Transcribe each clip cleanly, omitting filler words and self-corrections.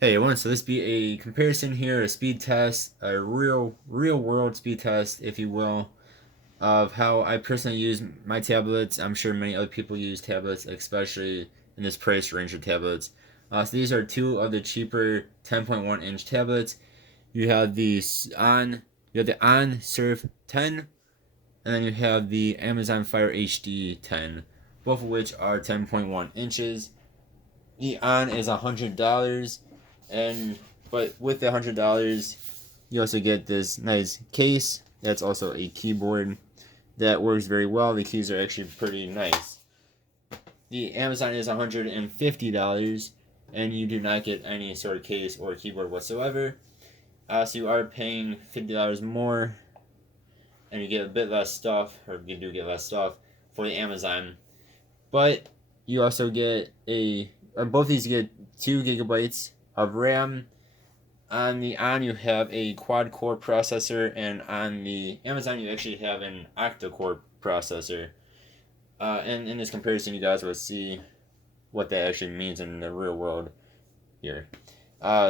Hey everyone, so this be a comparison here, a speed test, a real world speed test, if you will, of how I personally use my tablets. I'm sure many other people use tablets, especially in this price range of tablets. So these are two of the cheaper 10.1 inch tablets. You have the Onn Surf 10, and then you have the Amazon Fire HD 10, both of which are 10.1 inches. The On is $100, and but with the $100, you also get this nice case. That's also a keyboard that works very well. The keys are actually pretty nice. The Amazon is $150, and you do not get any sort of case or keyboard whatsoever. So you are paying $50 more, and you get a bit less stuff, or you do get less stuff for the Amazon. But you also get both these get 2 gigabytes of RAM. On the On you have a quad core processor, and on the Amazon you actually have an octa core processor. And in this comparison, you guys will see what that actually means in the real world here.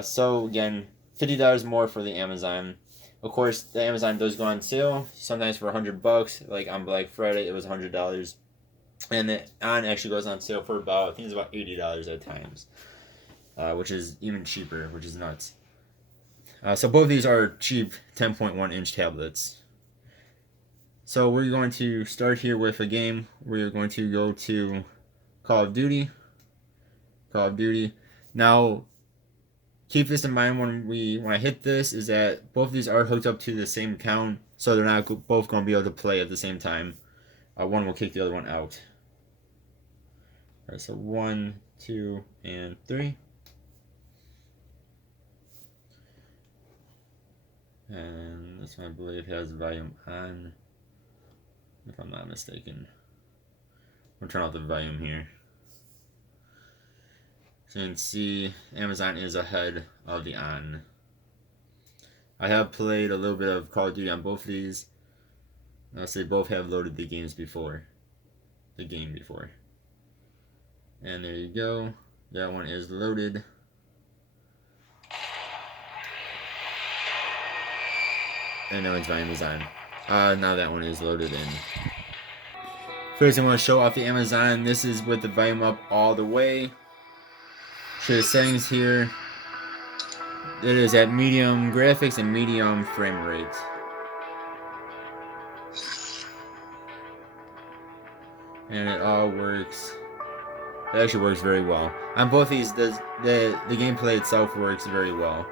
So again, $50 more for the Amazon. Of course, the Amazon does go on sale sometimes for $100. Like on Black Friday, it was $100, and the On actually goes on sale for about, I think it's about $80 at times, which is even cheaper, which is nuts. So both of these are cheap 10.1 inch tablets. So we're going to start here with a game. We're going to go to Call of Duty. Call of Duty. Now, keep this in mind when I hit this, is that both of these are hooked up to the same account, so they're not both going to be able to play at the same time. One will kick the other one out. All right, so 1, 2, and 3. And this one I believe has volume on, if I'm not mistaken. We'll turn off the volume here. So you can see Amazon is ahead of the On. I have played a little bit of Call of Duty on both of these. So they both have loaded the game before. And there you go. That one is loaded. And that one's by Amazon. Now that one is loaded in. First, I want to show off the Amazon. This is with the volume up all the way. Show the settings here. It is at medium graphics and medium frame rate. And it all works. It actually works very well. On both these, the gameplay itself works very well.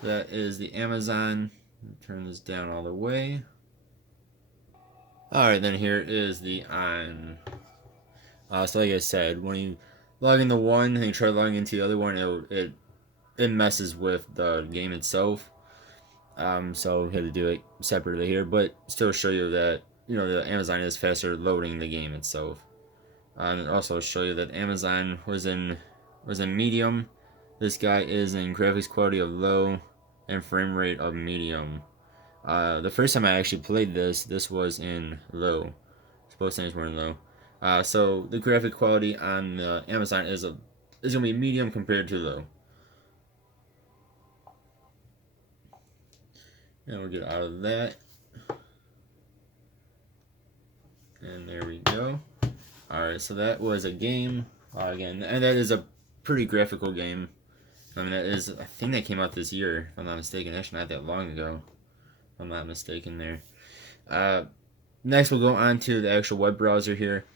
So that is the Amazon. Turn this down all the way. Alright, then here is the On. So like I said, when you log into one and you try logging into the other one, it messes with the game itself. So we had to do it separately here, but still show you that the Amazon is faster loading the game itself. And also show you that Amazon was in medium. This guy is in graphics quality of low and frame rate of medium. The first time I actually played this was in low. Both things were in low. So the graphic quality on the Amazon is gonna be medium compared to low. And we'll get out of that. And there we go. Alright, so that was a game. Again, and that is a pretty graphical game. I mean, I think that came out this year, if I'm not mistaken. Actually, not that long ago, if I'm not mistaken there. Next, we'll go on to the actual web browser here.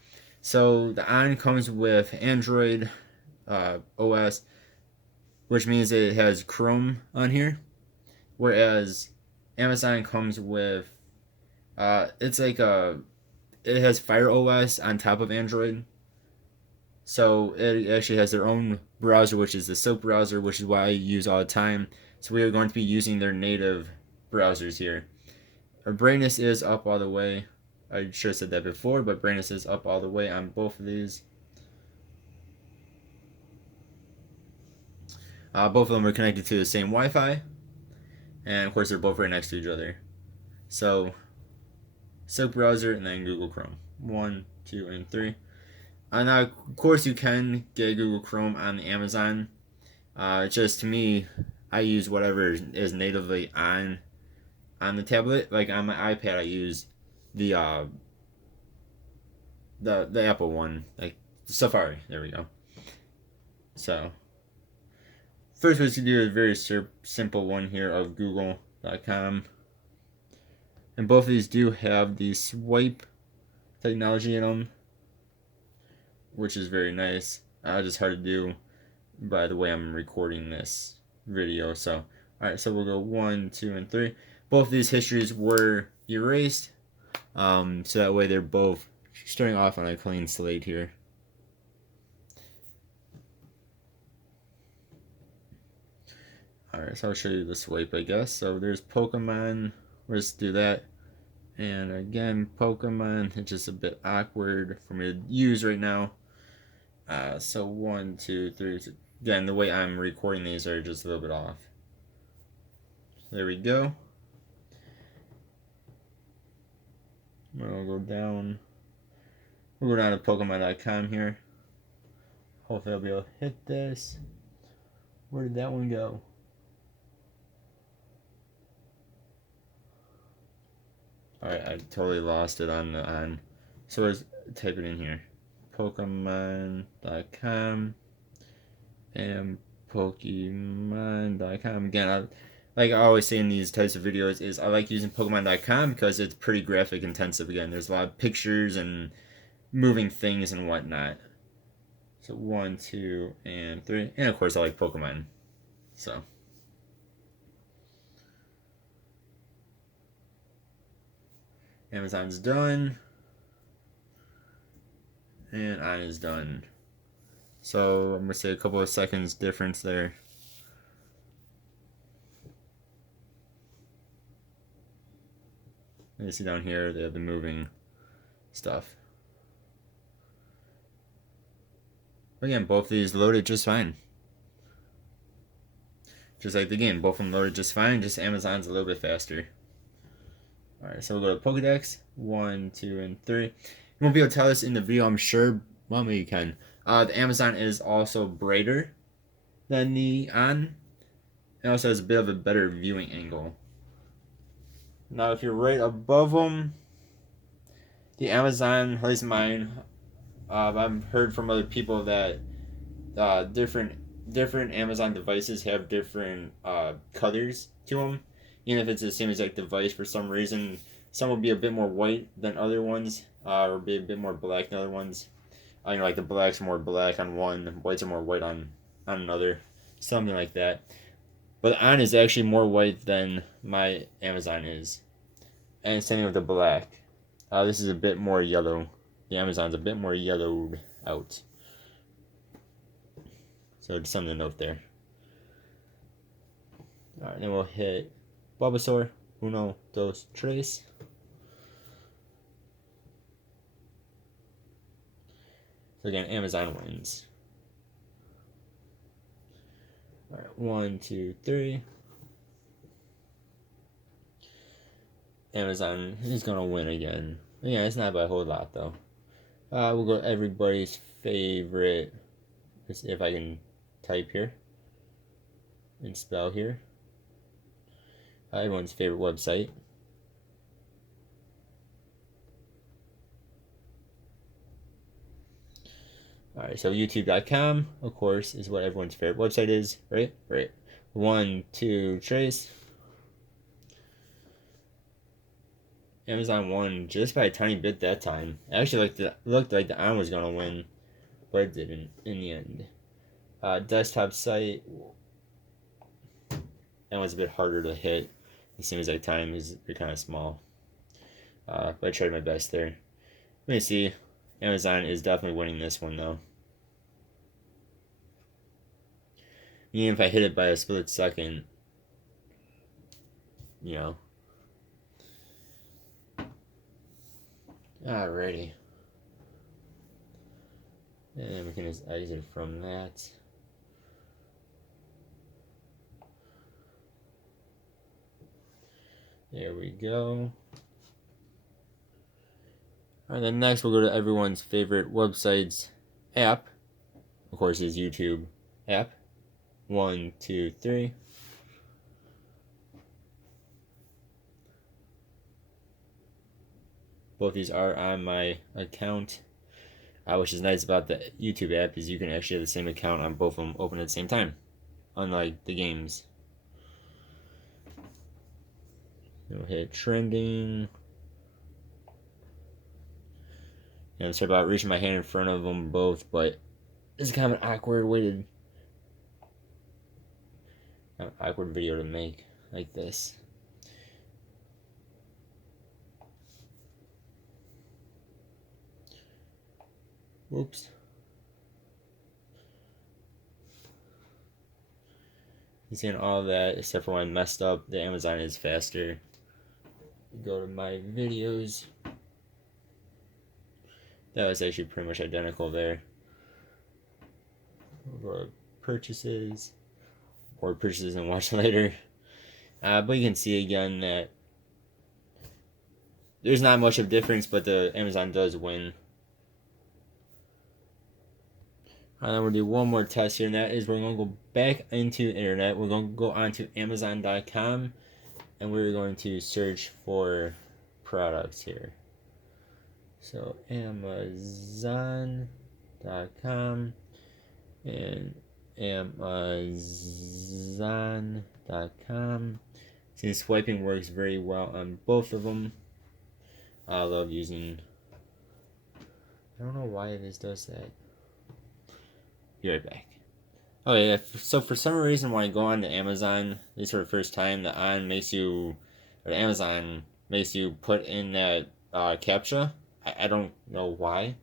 So the On comes with Android OS, which means it has Chrome on here, whereas Amazon comes with it has Fire OS on top of Android. So it actually has their own browser, which is the Silk browser, which is what I use all the time. So we are going to be using their native browsers here. Our brightness is up all the way. I should have said that before, but brightness is up all the way on both of these. Both of them are connected to the same Wi-Fi, and of course they're both right next to each other. So Silk browser and then Google Chrome. 1, 2, and 3. Now, of course, you can get Google Chrome on Amazon. Just to me, I use whatever is natively on the tablet. Like on my iPad, I use the the Apple one, like Safari. There we go. So first, what you do is a very simple one here of Google.com, and both of these do have the swipe technology in them, which is very nice. Just hard to do by the way I'm recording this video. So, all right, so we'll go 1, 2, and 3. Both of these histories were erased, so that way they're both starting off on a clean slate here. All right, so I'll show you the swipe, I guess. So there's Pokemon. Let's do that. And again, Pokemon. It's just a bit awkward for me to use right now. So 1, 2, 3. Again, the way I'm recording these are just a little bit off. There we go. We'll go down. We'll go down to Pokemon.com here. Hopefully I'll be able to hit this. Where did that one go? Alright, I totally lost it on. So let's type it in here. Pokemon.com and Pokemon.com. Again, like I always say in these types of videos, is I like using Pokemon.com because it's pretty graphic intensive. Again, there's a lot of pictures and moving things and whatnot. So 1, 2, and 3. And of course I like Pokemon. So Amazon's done. And Onn is done. So I'm gonna say a couple of seconds difference there. You see down here they have the moving stuff. Again, both of these loaded just fine. Just like the game, both of them loaded just fine, just Amazon's a little bit faster. Alright, so we'll go to Pokedex. 1, 2, and 3. You won't be able to tell this in the video, I'm sure. Well, maybe you can. The Amazon is also brighter than the Onn. It also has a bit of a better viewing angle. Now, if you're right above them, the Amazon, at least mine, I've heard from other people that different Amazon devices have different colors to them. Even if it's the same exact device, for some reason, some will be a bit more white than other ones, or be a bit more black than other ones. Like the blacks are more black on one, the whites are more white on another, something like that. But the Onn is actually more white than my Amazon is, and same with the black. This is a bit more yellow. The Amazon's a bit more yellowed out. So just something to note there. Alright, then we'll hit Bulbasaur, 1, 2, 3. So again, Amazon wins. Alright, 1, 2, 3. Amazon is gonna win again. Yeah, it's not by a whole lot though. We'll go everybody's favorite. Let's see if I can type here and spell here. Everyone's favorite website. Alright, so YouTube.com, of course, is what everyone's favorite website is, right? Right. 1, 2, trace. Amazon won just by a tiny bit that time. Actually, looked like the Onn was gonna win, but it didn't in the end. Desktop site. That was a bit harder to hit. The same exact time is they're kind of small. But I tried my best there. Let me see. Amazon is definitely winning this one though. Even if I hit it by a split second, you know. Alrighty. And we can just exit from that. There we go. Alright, then next we'll go to everyone's favorite websites app, of course, is YouTube app. 1, 2, 3. Both these are on my account. Which is nice about the YouTube app is you can actually have the same account on both of them open at the same time, unlike the games. We'll hit trending. And I'm sorry about reaching my hand in front of them both, but it's kind of an awkward video to make like this. Whoops. You're seeing all that except for when I messed up. The Amazon is faster. Go to my videos. That was actually pretty much identical there. We'll go to purchases. Or purchases and watch later. But you can see again that there's not much of a difference, but the Amazon does win. And then we'll do one more test here, and that is we're going to go back into internet. We're going to go onto Amazon.com, and we're going to search for products here. So Amazon.com and Amazon.com. See, swiping works very well on both of them. I love using. I don't know why this does that. Be right back. Oh yeah, so for some reason when I go on to Amazon, at least for the first time, the Amazon makes you put in that CAPTCHA. I don't know why,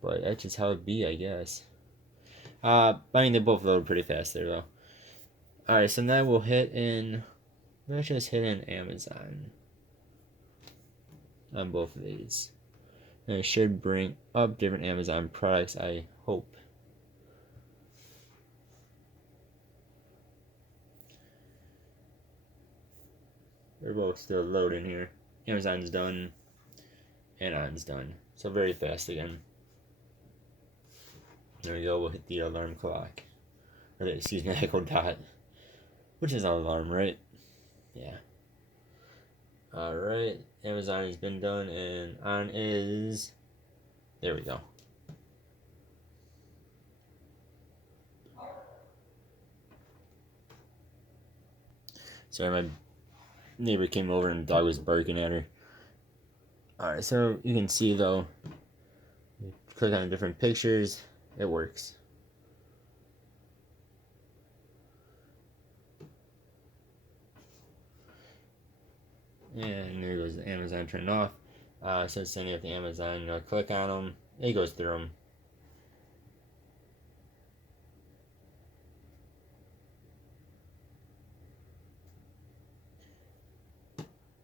but that's just how it be, I guess. I mean, they both load pretty fast there though. Alright, so now we'll let's just hit in Amazon on both of these. And it should bring up different Amazon products, I hope. They're both still loading here. Amazon's done, and Onn's done. So very fast again. There we go, we'll hit the alarm clock. Or excuse me, Echo Dot. Which is our alarm, right? Yeah. Alright, Amazon has been done, and Onn is... There we go. Sorry, my neighbor came over and the dog was barking at her. Alright, so you can see though, you click on different pictures, it works. And there goes the Amazon turned off. So sending up the Amazon, click on them, it goes through them.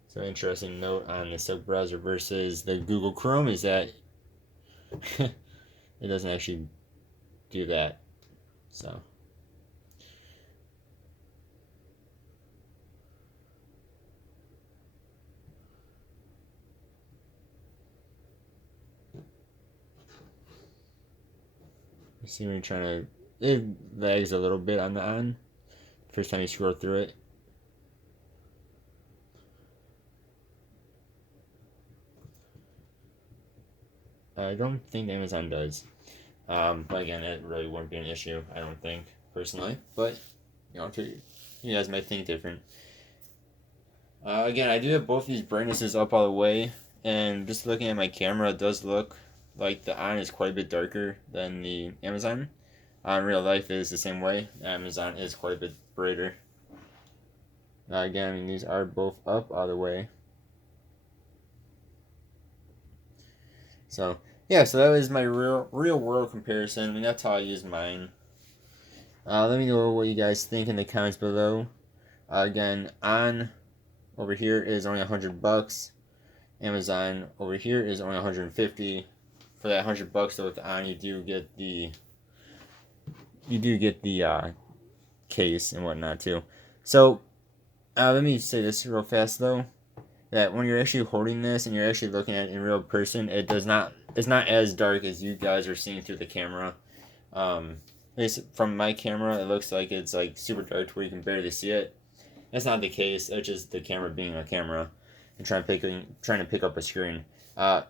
So interesting note on the Silk browser versus the Google Chrome is that it doesn't actually do that. So you see when you're trying to, it lags a little bit on the Onn first time you scroll through it. I don't think Amazon does. But again, that really won't be an issue, I don't think, personally. But, you guys might think different. Again, I do have both these brightnesses up all the way. And just looking at my camera, it does look like the Onn is quite a bit darker than the Amazon. In real life, it is the same way. Amazon is quite a bit brighter. Again, I mean, these are both up all the way. So, yeah, so that was my real world comparison. I mean, that's how I use mine. Let me know what you guys think in the comments below. Again, Onn over here is only $100. Amazon over here is only $150. For that $100 though, with the Onn, you do get the case and whatnot too. So, let me say this real fast though. That when you're actually holding this and you're actually looking at it in real person, it it's not as dark as you guys are seeing through the camera. At least from my camera, it looks like it's like super dark to where you can barely see it. That's not the case. It's just the camera being a camera and trying to pick up a screen.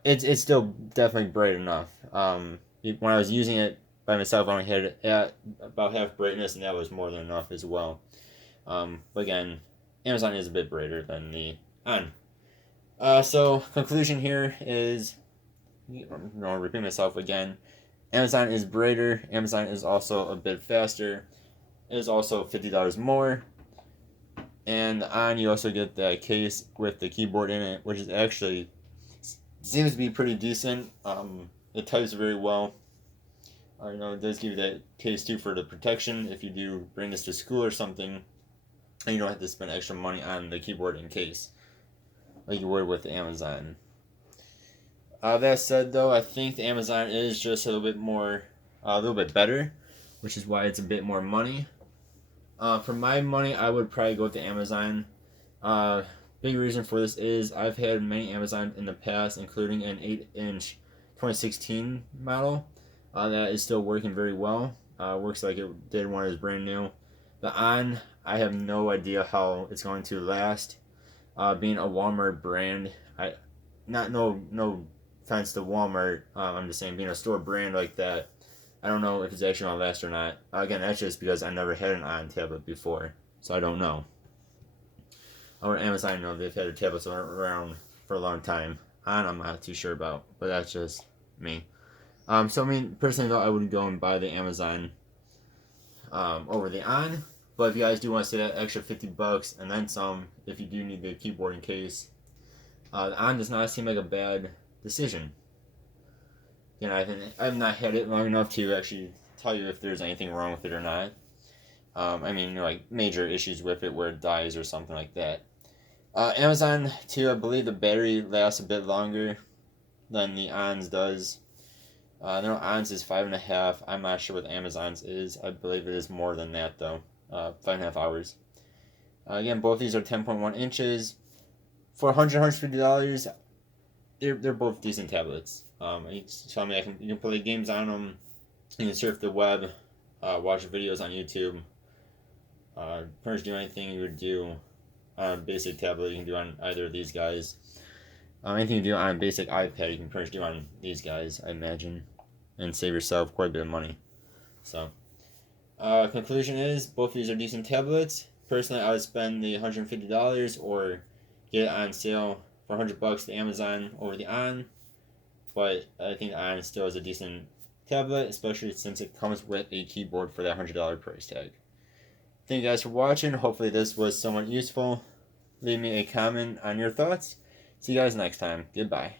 It's still definitely bright enough. When I was using it by myself, I only had it at about half brightness, and that was more than enough as well. But again, Amazon is a bit brighter than the Onn. So conclusion here is, I'll repeat myself again. Amazon is brighter. Amazon is also a bit faster. It is also $50 more. And on you also get the case with the keyboard in it, which is actually seems to be pretty decent. It types very well. It does give you that case too for the protection if you do bring this to school or something, and you don't have to spend extra money on the keyboard and case like you would with Amazon. That said, though, I think the Amazon is just a little bit better, which is why it's a bit more money. For my money, I would probably go with the Amazon. Big reason for this is I've had many Amazon in the past, including an 8-inch 2016 model that is still working very well. Works like it did when it was brand new. The Onn, I have no idea how it's going to last. Being a Walmart brand, no offense to Walmart. I'm just saying, being a store brand like that, I don't know if it's actually gonna last or not. Again, that's just because I never had an Onn tablet before, so I don't know. Or Amazon, they've had their tablets around for a long time. Onn, I'm not too sure about, but that's just me. So I mean, personally though, I would go and buy the Amazon over the Onn. But if you guys do want to save that extra $50 and then some, if you do need the keyboard and case, the Onn does not seem like a bad decision. I've not had it long enough to actually tell you if there's anything wrong with it or not. Like major issues with it where it dies or something like that. Amazon too, I believe the battery lasts a bit longer than the Onn's does. I know Onn's is 5.5. I'm not sure what Amazon's is. I believe it is more than that though. 5.5 hours. Again, both these are 10.1 inches. For $150, they're both decent tablets. You tell me you can play games on them. You can surf the web, watch videos on YouTube. Pretty much do anything you would do on a basic tablet. You can do on either of these guys. Anything you do on a basic iPad, you can pretty much do on these guys, I imagine, and save yourself quite a bit of money. So, conclusion is both of these are decent tablets. Personally, I would spend the $150 or get it on sale for $100 to Amazon over the Onn. But I think the Onn still is a decent tablet, especially since it comes with a keyboard for that $100 price tag. Thank you guys for watching. Hopefully this was somewhat useful. Leave me a comment on your thoughts. See you guys next time. Goodbye.